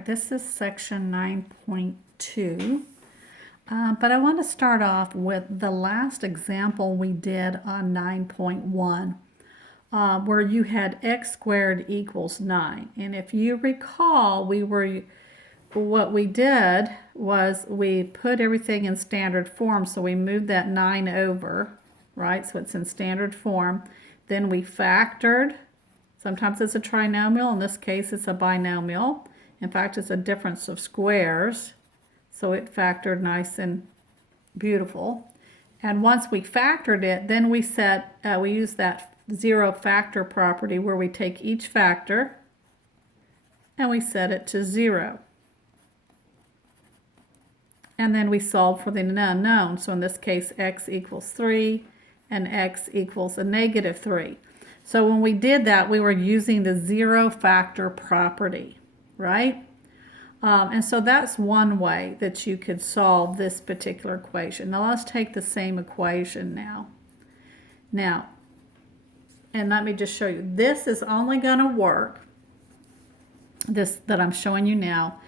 right, this is section 9.2, but I want to start off with the last example we did on 9.1, where you had x squared equals 9. And if you recall, what we did was we put everything in standard form, so we moved that 9 over, right? So it's in standard form. Then we factored. Sometimes it's a trinomial. In this case, it's a binomial. In fact, it's a difference of squares. So it factored nice and beautiful. And once we factored it, then we use that zero factor property where we take each factor and we set it to 0. And then we solve for the unknown. So in this case, x equals 3 and x equals a negative 3. So when we did that, we were using the zero factor property, right? And so that's one way that you could solve this particular equation. Now let's take the same equation now. And let me just show you. This is only going to work, this that I'm showing you now,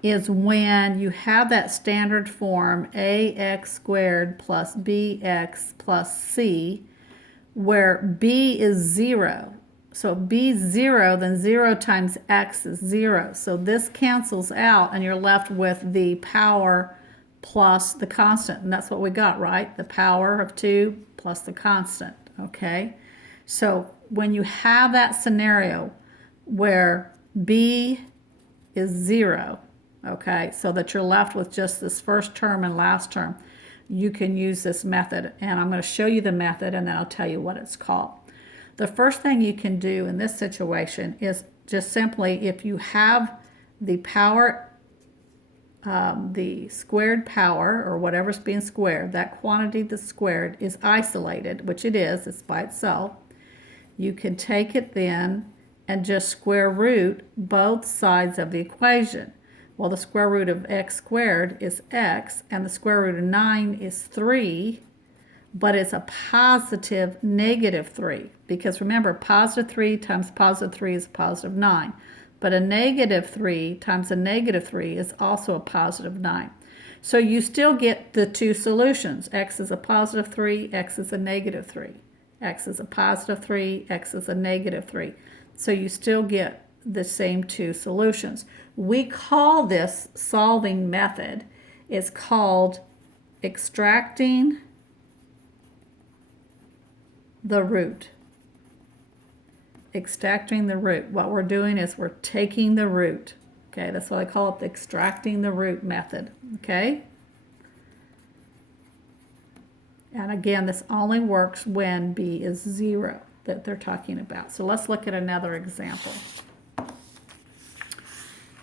is when you have that standard form ax squared plus bx plus c, where b is 0. So if b is 0, then 0 times x is 0. So this cancels out, and you're left with the power plus the constant. And that's what we got, right? The power of 2 plus the constant, okay? So when you have that scenario where b is 0, okay, so that you're left with just this first term and last term, you can use this method. And I'm going to show you the method, and then I'll tell you what it's called. The first thing you can do in this situation is just simply, if you have the power, the squared power, or whatever's being squared, that quantity that's squared is isolated, which it is, it's by itself. You can take it then and just square root both sides of the equation. Well, the square root of x squared is x, and the square root of 9 is 3, but it's a positive negative 3. Because remember, positive 3 times positive 3 is positive 9. But a negative 3 times a negative 3 is also a positive 9. So you still get the two solutions. X is a positive 3, x is a negative 3. X is a positive 3, x is a negative 3. So you still get the same two solutions. We call this solving method, is called extracting the root. Extracting the root. What we're doing is we're taking the root. Okay, that's what I call it, the extracting the root method. Okay? And again, this only works when b is 0 that they're talking about. So let's look at another example.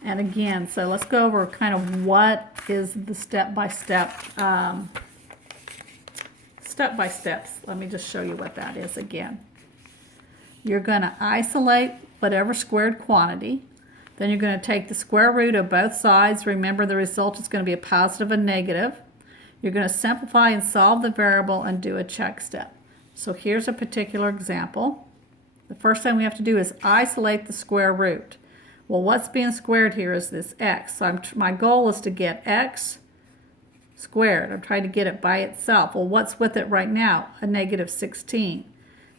And again, so let's go over kind of what is the step-by-steps. Let me just show you what that is again. You're going to isolate whatever squared quantity. Then you're going to take the square root of both sides. Remember, the result is going to be a positive and negative. You're going to simplify and solve the variable and do a check step. So here's a particular example. The first thing we have to do is isolate the square root. Well, what's being squared here is this x. So my goal is to get x squared. I'm trying to get it by itself. Well, what's with it right now? A negative 16.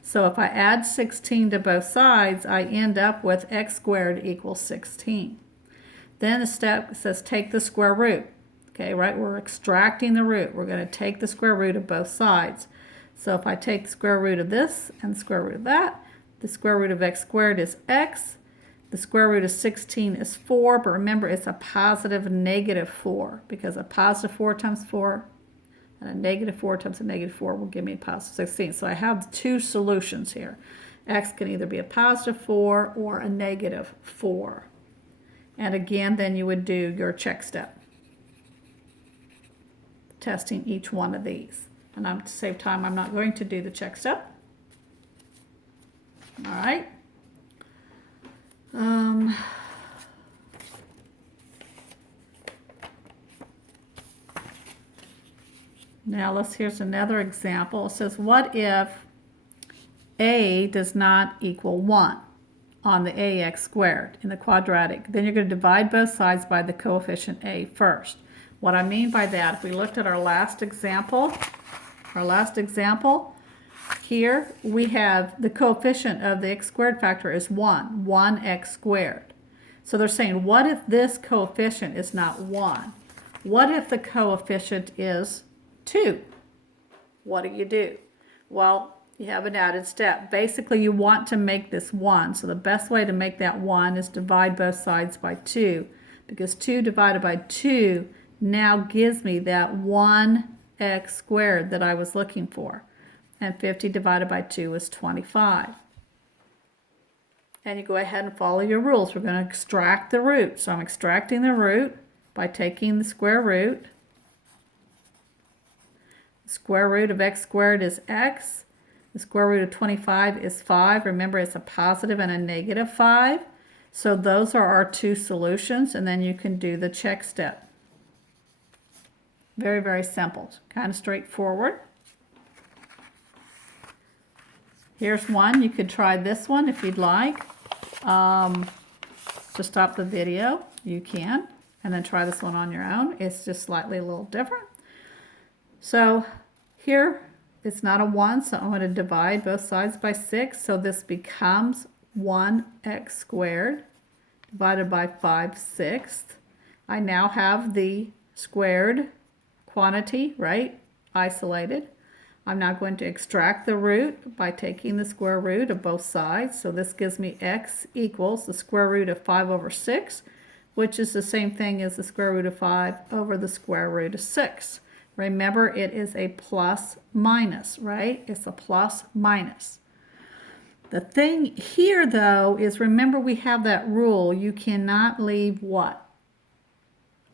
So if I add 16 to both sides, I end up with x squared equals 16. Then the step says take the square root. Okay, right? We're extracting the root. We're going to take the square root of both sides. So if I take the square root of this and the square root of that, the square root of x squared is x. The square root of 16 is 4, but remember, it's a positive negative 4, because a positive 4 times 4 and a negative 4 times a negative 4 will give me a positive 16. So I have two solutions here. X can either be a positive 4 or a negative 4. And again, then you would do your check step, testing each one of these. And to save time, I'm not going to do the check step. All right. Now here's another example. It says, what if a does not equal 1? on the ax squared in the quadratic. Then you're going to divide both sides by the coefficient a first. What I mean by that, if we looked at our last example, here we have the coefficient of the x squared factor is 1, 1x squared. So they're saying, what if this coefficient is not 1? What if the coefficient is 2? What do? Well, you have an added step. Basically, you want to make this 1. So the best way to make that 1 is divide both sides by 2. Because 2 divided by 2 now gives me that 1x squared that I was looking for. And 50 divided by 2 is 25. And you go ahead and follow your rules. We're going to extract the root. So I'm extracting the root by taking the square root. The square root of x squared is x. The square root of 25 is 5. Remember, it's a positive and a negative 5. So those are our two solutions, and then you can do the check step. Very, very simple. Kind of straightforward. Here's one. You could try this one if you'd like. To stop the video, you can. And then try this one on your own. It's just slightly a little different. So here, it's not a 1, so I'm going to divide both sides by 6. So this becomes 1x squared divided by 5/6. I now have the squared quantity, right, isolated. I'm now going to extract the root by taking the square root of both sides. So this gives me x equals the square root of 5/6, which is the same thing as the square root of 5 over the square root of 6. Remember, it is a plus minus, right? It's a plus minus. The thing here, though, is remember we have that rule. You cannot leave what?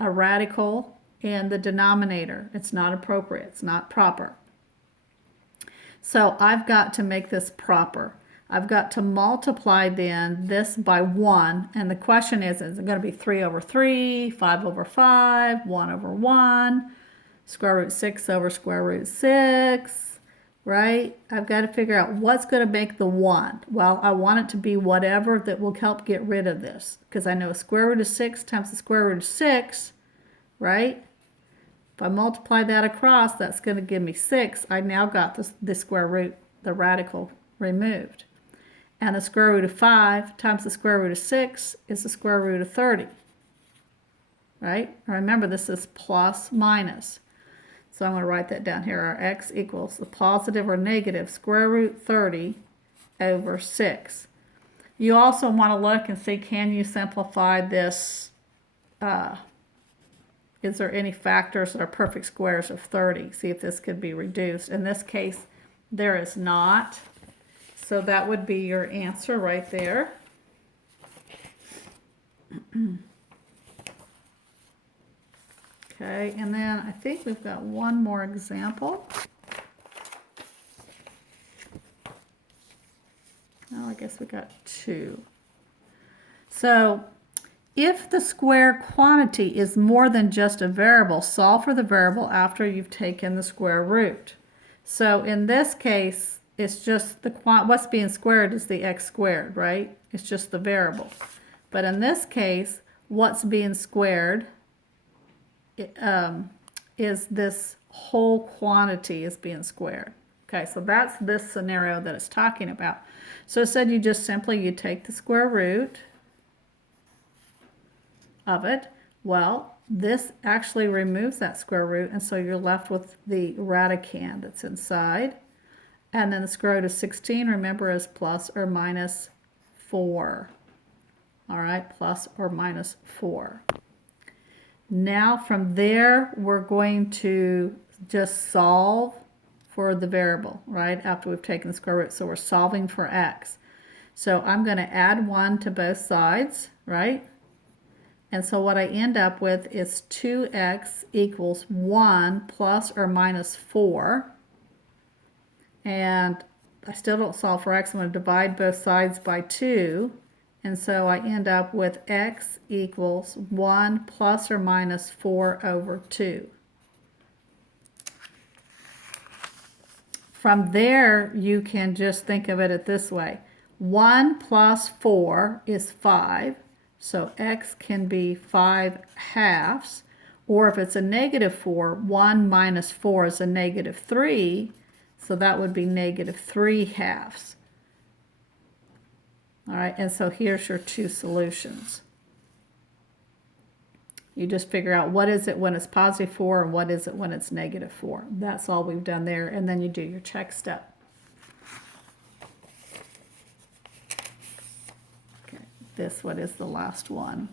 A radical in the denominator. It's not appropriate. It's not proper. So I've got to make this proper. I've got to multiply then this by 1. And the question is it going to be 3/3, 5/5, 1/1, square root 6 over square root 6, right? I've got to figure out what's going to make the 1. Well, I want it to be whatever that will help get rid of this. Because I know square root of 6 times the square root of 6, right? If I multiply that across, that's going to give me 6. I now got the square root, the radical, removed. And the square root of 5 times the square root of 6 is the square root of 30. Right? Remember, this is plus minus. So I'm going to write that down here. Our x equals the positive or negative square root 30 over 6. You also want to look and see, can you simplify this? Is there any factors that are perfect squares of 30? See if this could be reduced. In this case, there is not. So that would be your answer right there. Okay, and then I think we've got one more example. Oh, I guess we got 2. So if the square quantity is more than just a variable, solve for the variable after you've taken the square root. So in this case, it's just what's being squared is the x squared, right? It's just the variable. But in this case, what's being squared is this whole quantity is being squared. Okay, so that's this scenario that it's talking about. So it said you take the square root of it. Well, this actually removes that square root, and so you're left with the radicand that's inside. And then the square root of 16, remember, is plus or minus 4. All right, plus or minus 4. Now from there, we're going to just solve for the variable, right, after we've taken the square root. So we're solving for x. So I'm going to add 1 to both sides, right? And so what I end up with is 2x equals 1 plus or minus 4. And I still don't solve for x. I'm going to divide both sides by 2. And so I end up with x equals 1 plus or minus 4 over 2. From there, you can just think of it this way. 1 plus 4 is 5, so x can be 5 halves. Or if it's a negative 4, 1 minus 4 is a negative 3, so that would be negative 3 halves. All right, and so here's your two solutions. You just figure out what is it when it's positive 4 and what is it when it's negative 4. That's all we've done there, and then you do your check step. Okay, this one is the last one.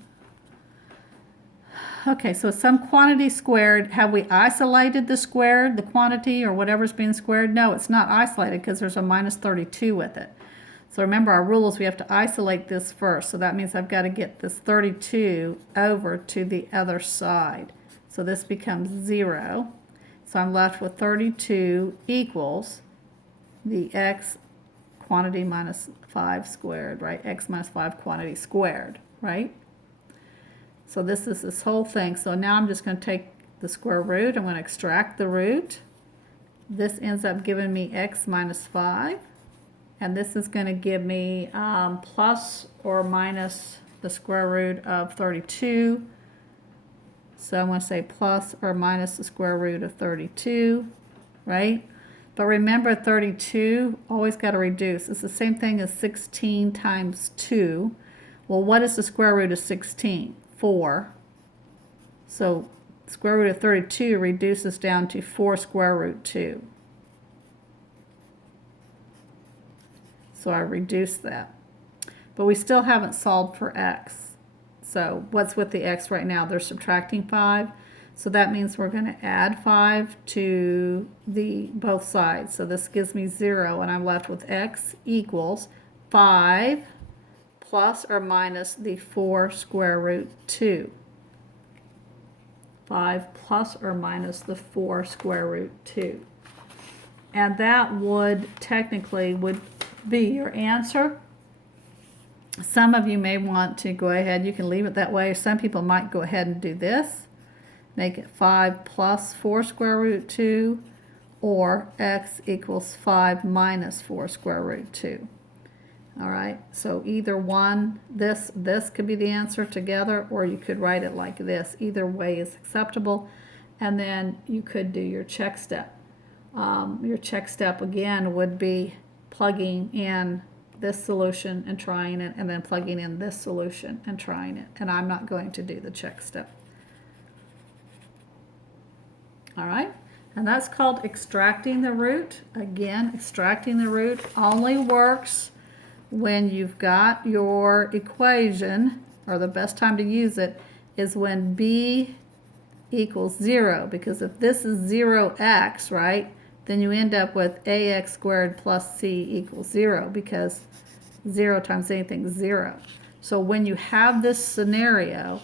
Okay, so some quantity squared. Have we isolated the squared, the quantity, or whatever's being squared? No, it's not isolated because there's a minus 32 with it. So remember our rule is we have to isolate this first. So that means I've got to get this 32 over to the other side. So this becomes 0. So I'm left with 32 equals the x quantity minus 5 squared, right? X minus 5 quantity squared, right? So this is this whole thing. So now I'm just going to take the square root. I'm going to extract the root. This ends up giving me x minus 5. And this is going to give me plus or minus the square root of 32. So I'm going to say plus or minus the square root of 32, right? But remember 32, always got to reduce. It's the same thing as 16 times 2. Well, what is the square root of 16? 4. So square root of 32 reduces down to 4 square root 2. So I reduce that. But we still haven't solved for x. So what's with the x right now? They're subtracting 5. So that means we're going to add 5 to both sides. So this gives me 0, and I'm left with x equals 5 plus or minus the 4 square root 2. 5 plus or minus the 4 square root 2. And that would technically be your answer. Some of you may want to go ahead, you can leave it that way. Some people might go ahead and do this. Make it 5 plus 4 square root 2, or x equals 5 minus 4 square root 2. All right, so either one, this could be the answer together, or you could write it like this. Either way is acceptable, and then you could do your check step. Your check step again would be plugging in this solution and trying it, and then plugging in this solution and trying it. And I'm not going to do the check step. All right, and that's called extracting the root. Again, extracting the root only works when you've got your equation, or the best time to use it is when b equals 0, because if this is 0x, right, then you end up with ax squared plus c equals 0, because 0 times anything is 0. So when you have this scenario,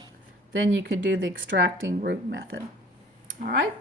then you could do the extracting root method. All right.